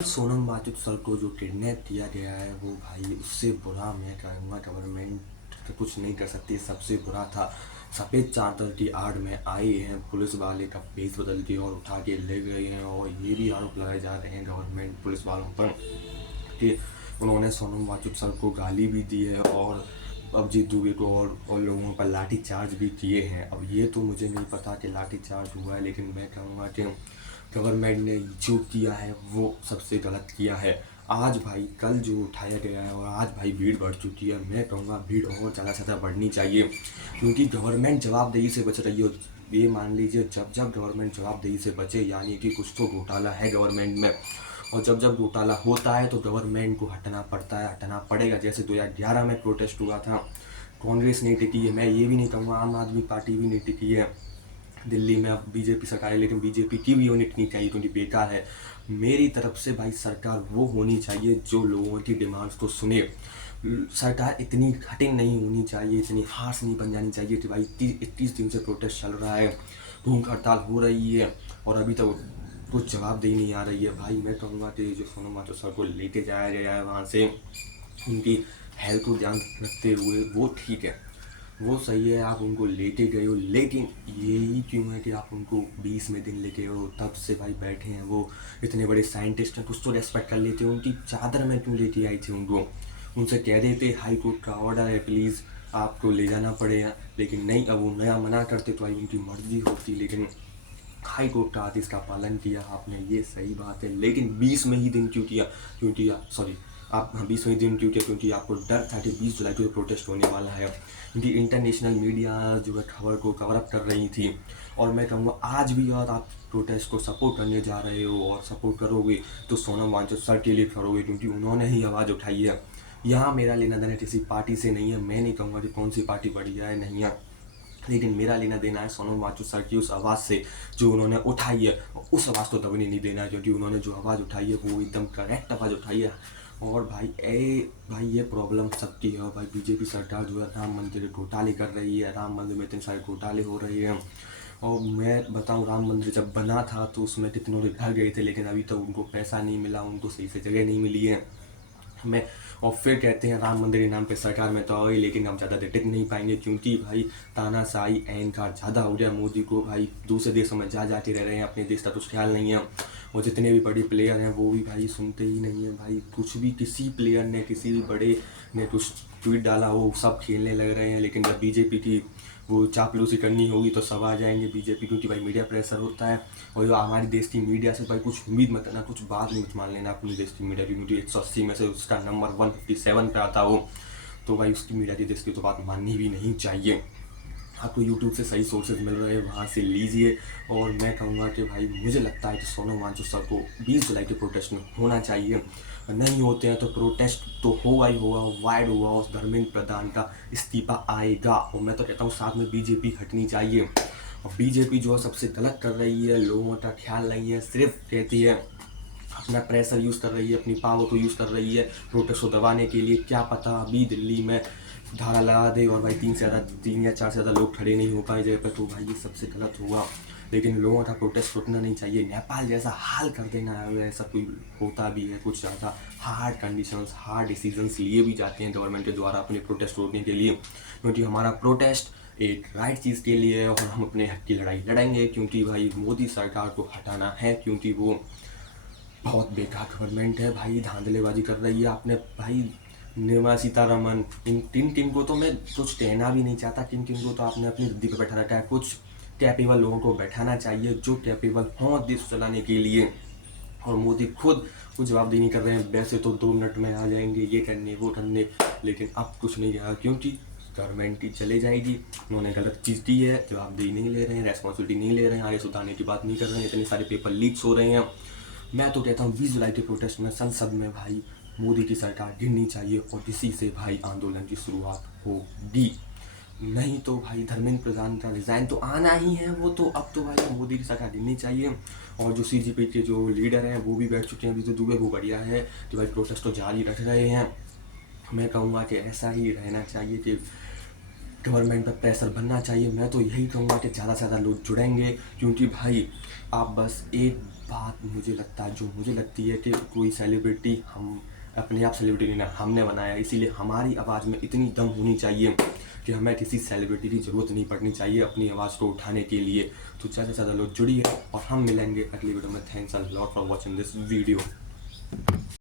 Sonam वाजुद sir को जो kidnap किया गया है वो भाई उससे बुरा मैं कहूँगा गवर्नमेंट तो कुछ नहीं कर सकती। सबसे बुरा था सफ़ेद चादर की आड़ में आए हैं पुलिस वाले का भेष बदल के और उठा के ले गए हैं। और ये भी आरोप लगाए जा रहे हैं गवर्नमेंट पुलिस वालों पर कि उन्होंने सोनम वाजुद सर को गाली भी दी है और अभिजीत दुबे को और लोगों पर लाठी चार्ज भी किए हैं। अब ये तो मुझे नहीं पता कि लाठी चार्ज हुआ है, लेकिन मैं कहूँगा कि गवर्नमेंट ने जो किया है वो सबसे गलत किया है। आज भाई कल जो उठाया गया है और आज भाई भीड़ बढ़ चुकी है। मैं कहूँगा भीड़ और ज़्यादा से ज़्यादा बढ़नी चाहिए, क्योंकि गवर्नमेंट जवाबदेही से बच रही हो। ये मान लीजिए जब जब गवर्नमेंट जवाबदेही से बचे यानी कि कुछ तो घोटाला है गवर्नमेंट में, और जब जब घोटाला होता है तो गवर्नमेंट को हटना पड़ता है, हटना पड़ेगा। जैसे 2011 में प्रोटेस्ट हुआ था, कांग्रेस नहीं टिकी है, मैं ये भी नहीं कहूँगा आम आदमी पार्टी भी नहीं टिकी है दिल्ली में। अब बीजेपी सरकार है, लेकिन बीजेपी की भी यूनिट नहीं चाहिए क्योंकि बेकार है। मेरी तरफ से भाई सरकार वो होनी चाहिए जो लोगों की डिमांड्स को सुने। सरकार इतनी कठिन नहीं होनी चाहिए, इतनी हार्श नहीं बन जानी चाहिए कि भाई 21 दिन से प्रोटेस्ट चल रहा है, भूख हड़ताल हो रही है और अभी तक कुछ जवाबदेही नहीं आ रही है। भाई मैं कहूँगा कि जो सोनम वाजुद सर को लेके जाया गया है वहाँ से, उनकी हेल्थ को ध्यान रखते हुए वो ठीक है, वो सही है, आप उनको लेके गए हो। लेकिन यही क्यों है कि आप उनको 20 में दिन लेके हो, तब से भाई बैठे हैं वो इतने बड़े साइंटिस्ट हैं, कुछ तो रेस्पेक्ट कर लेते हो। उनकी चादर में क्यों लेके आई थी उनको? उनसे कह देते हाई कोर्ट का ऑर्डर है, प्लीज़ आपको ले जाना पड़ेगा, लेकिन नहीं। अब वो नया मना करते तो भाई उनकी मर्जी होती, लेकिन हाई कोर्ट का आदेश का पालन किया आपने, ये सही बात है। लेकिन 20 में ही दिन क्यों किया? सॉरी, आप 20 में ही दिन क्यों किया? क्योंकि आपको डर था कि 20 जुलाई को प्रोटेस्ट होने वाला है। क्योंकि इंटरनेशनल मीडिया जो है खबर को कवरअप कर रही थी। और मैं कहूँगा आज भी अगर आप प्रोटेस्ट को सपोर्ट करने जा रहे हो और सपोर्ट करोगे तो सोनम वांगचुक सर के लिए करोगे, क्योंकि उन्होंने ही आवाज़ उठाई है। यहाँ मेरा लेना देना किसी पार्टी से नहीं है, मैं नहीं कहूँगा कि कौन सी पार्टी बढ़िया है नहीं है, लेकिन मेरा लेना देना है सोनम वांगचुक सर की उस आवाज़ से जो उन्होंने उठाई है। उस आवाज़ को दबने नहीं देना है, क्योंकि उन्होंने जो आवाज़ उठाई है वो एकदम करेक्ट आवाज़ उठाई है। और भाई ये प्रॉब्लम सबकी है। और भाई बीजेपी सरकार जो है राम मंदिर घोटाले कर रही है, राम मंदिर में इतने सारे घोटाले हो रहे हैं। और मैं बताऊं, राम मंदिर जब बना था तो उसमें कितनों के घर गए थे, लेकिन अभी तक उनको पैसा नहीं मिला, उनको सही से जगह नहीं मिली है हमें। और फिर कहते हैं राम मंदिर के नाम पे सरकार में तो आई, लेकिन हम ज़्यादा टिक नहीं पाएंगे, क्योंकि भाई तानाशाही अहंकार ज़्यादा हो गया मोदी को। भाई दूसरे देशों में जा जाते रह रहे हैं, अपने देश का कुछ ख्याल नहीं है। और जितने भी बड़े प्लेयर हैं वो भी भाई सुनते ही नहीं है। भाई कुछ भी किसी प्लेयर ने, किसी भी बड़े ने कुछ ट्वीट डाला वो सब खेलने लग रहे हैं। लेकिन जब बीजेपी की वो चापलूसी करनी होगी तो सब आ जाएंगे बीजेपी, क्योंकि भाई मीडिया प्रेशर होता है। और जो हमारे देश की मीडिया से भाई कुछ उम्मीद मत करना, कुछ बात नहीं मान लेना अपनी देश की मीडिया की, क्योंकि 180 में से उसका नंबर 157 पे आता हो, तो भाई उसकी मीडिया की देश की तो बात माननी भी नहीं चाहिए। आपको यूट्यूब से सही सोर्सेज मिल रहे हैं, वहाँ से लीजिए। और मैं कहूँगा कि भाई मुझे लगता है कि सोनम वांगचुक सर को 20 जुलाई के प्रोटेस्ट में होना चाहिए। नहीं होते हैं तो प्रोटेस्ट तो होगा ही होगा, वाइड होगा, उस धर्मेंद्र प्रधान का इस्तीफा आएगा। और मैं तो कहता हूँ साथ में बीजेपी हटनी चाहिए। और बीजेपी जो है सबसे गलत कर रही है, लोगों का ख्याल नहीं है, सिर्फ कहती है अपना प्रेशर यूज़ कर रही है, अपनी पावर को यूज़ कर रही है प्रोटेस्ट को दबाने के लिए। क्या पता अभी दिल्ली में धारा लगा दे और भाई 3 या 4 से ज़्यादा लोग खड़े नहीं हो पाए जगह पर, तो भाई ये सबसे गलत होगा। लेकिन लोगों का प्रोटेस्ट रुकना नहीं चाहिए, नेपाल जैसा हाल कर देना है। ऐसा कोई होता भी है, कुछ ज़्यादा हार्ड कंडीशंस, हार्ड डिसीजंस लिए भी जाते हैं गवर्नमेंट के द्वारा अपने प्रोटेस्ट रोकने के लिए, क्योंकि हमारा प्रोटेस्ट एक राइट चीज़ के लिए है और हम अपने हक की लड़ाई लड़ेंगे। क्योंकि भाई मोदी सरकार को हटाना है, क्योंकि वो बहुत बेकार गवर्नमेंट है भाई, धांधलेबाजी कर रही है। आपने भाई निर्मला सीतारमन, इन को तो मैं कुछ कहना भी नहीं चाहता, किन को तो आपने अपनी गद्दी पर बैठा रखा है। कुछ कैपेबल लोगों को बैठाना चाहिए जो कैपेबल हों देश चलाने के लिए। और मोदी खुद कुछ जवाबदेही नहीं कर रहे हैं। वैसे तो 2 मिनट में आ जाएंगे ये करने वो करने, लेकिन अब कुछ नहीं कहा, क्योंकि गवर्नमेंट की चले जाएगी। उन्होंने गलत चीज़ की है, जवाबदेही नहीं ले रहे हैं, रेस्पॉन्सिबिलिटी नहीं ले रहे हैं, आगे सुधारने की बात नहीं कर रहे हैं, इतने सारे पेपर लीक्स हो रहे हैं। मैं तो कहता हूँ 20 जुलाई के प्रोटेस्ट में संसद में भाई मोदी की सरकार गिरनी चाहिए और इसी से भाई आंदोलन की शुरुआत होगी। नहीं तो भाई धर्मेंद्र प्रधान का रिज़ाइन तो आना ही है, वो तो अब तो भाई मोदी की सरकार गिरनी चाहिए। और जो सीजेपी के जो लीडर हैं वो भी बैठ चुके हैं, अभिजीत दुबे, वो बढ़िया है कि भाई प्रोटेस्ट तो जारी रख रहे हैं। मैं कहूँगा कि ऐसा ही रहना चाहिए कि गवर्नमेंट पर प्रेशर बनना चाहिए। मैं तो यही कहूँगा कि ज़्यादा से ज़्यादा लोग जुड़ेंगे, क्योंकि भाई आप बस एक बात मुझे लगता है, जो मुझे लगती है कि कोई सेलिब्रिटी हम अपने आप सेलिब्रिटी नहीं ना, हमने बनाया, इसीलिए हमारी आवाज़ में इतनी दम होनी चाहिए कि हमें किसी सेलिब्रिटी की ज़रूरत नहीं पड़नी चाहिए अपनी आवाज़ को उठाने के लिए। तो ज़्यादा से ज़्यादा लोग जुड़िए और हम मिलेंगे अगली वीडियो में। Thanks a lot for watching this video.